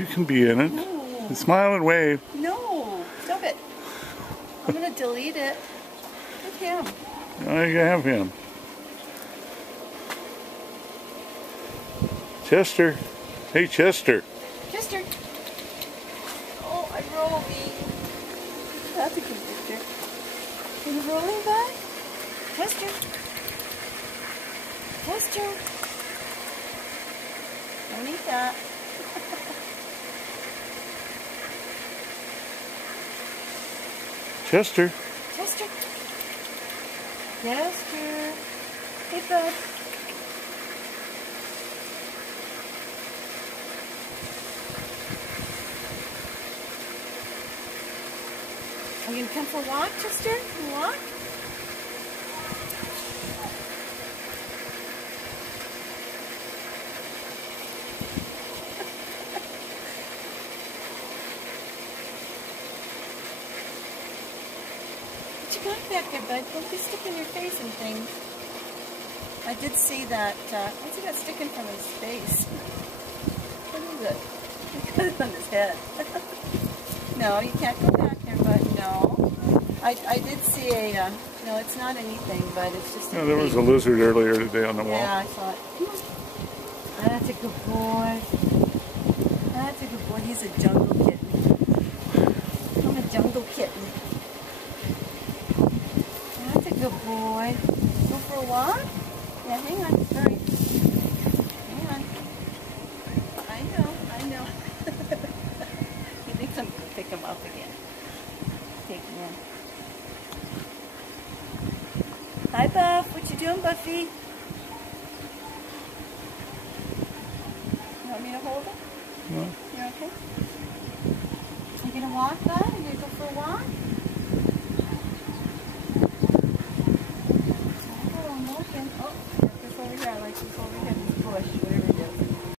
you can be in it. No. Smile and wave. No. Stop it. I'm going to delete it. Look at him. Oh, you have him. Chester. Hey, Chester. Chester. Oh, I'm rolling. That's a good picture. Are you rolling, bud? Chester. Chester. Don't eat that. Chester. Chester. Chester. Hey, bud. Are you going to come for a walk, Chester? You walk? What you got back there, bud? Don't be sticking your face in things. I did see that. What's he got sticking from his face? What is it? He got it on his head. No, you can't go back there, bud. No. I did see a, no, it's not anything, but it's just a Oh, there was a lizard earlier today on the wall. Yeah, I saw it. That's a good boy. That's a good boy. He's a jungle kitten. I'm a jungle kitten. That's a good boy. Go for a walk? Yeah, hang on. Sorry. Hang on. I know. He thinks I'm going to pick him up again. Take him in. Hi, Buff. What you doing, Buffy? You want me to hold him? No. You okay? You gonna walk, bud? You gonna go for a walk?